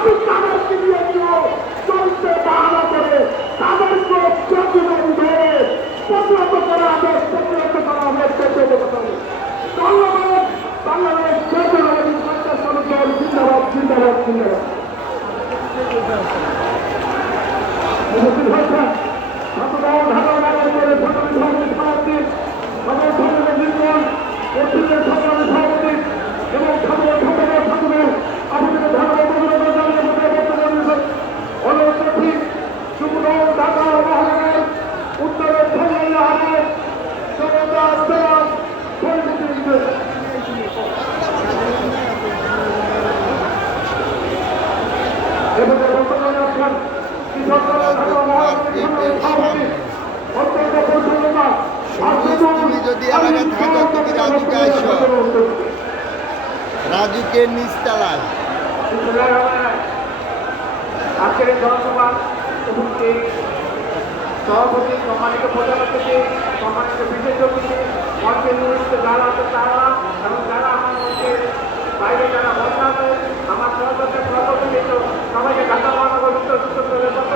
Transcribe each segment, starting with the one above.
আমি তাদেরকে নিয়ে গিয়েও চলতে বাহানা করে তাদেরকে প্রতিদিন ধরে প্রতিহত করা হবে, প্রতিহত করা হবে, প্রতিহত করা হবে। বাংলাদেশ বাংলাদেশ জাতীয়তাবাদী স্বেচ্ছাসেবক দল জিন্দাবাদ, জিন্দাবাদ, জিন্দাবাদ। উপস্থিত হয়েছেন ছাত্রদল ঢাকা মহানগরের সংগ্রামী সভাপতি সকল ধর্মের নির্মল কর্তৃত্বের সংগ্রামী সভাপতি এবং সকল ধর্মের সাথে আমাদের ধর্ম জানিয়ে অনুরোধী যুবদল ঢাকা মহানগর উত্তরের সংগ্রামী আহ্বায়ক জগন্নাথ দেওয়ান পরিচিতি এভাবে বক্তব্য রাখছেন তুমি যদি এলাকায় থাকো তুমি রাজুকে আসো, রাজুকে নিচতলায়। আজকের জনসভার উপস্থিত সভাপতি, সম্মানিত প্রধান অতিথি, সম্মানিত বিশেষ অতিথি, মঞ্চে নিয়োজিত যারা আছে তারা এবং যারা আমার মঞ্চে বাইরে যারা বসা আছে, আমার সহযোগের সভাপতি সবাইকে ঢাকা মহানগর উত্তর পক্ষ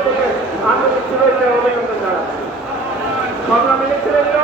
থেকে আন্তরিক শুভেচ্ছা অভিনন্দন জানাই। সংগ্রামী নেতৃবৃন্দ,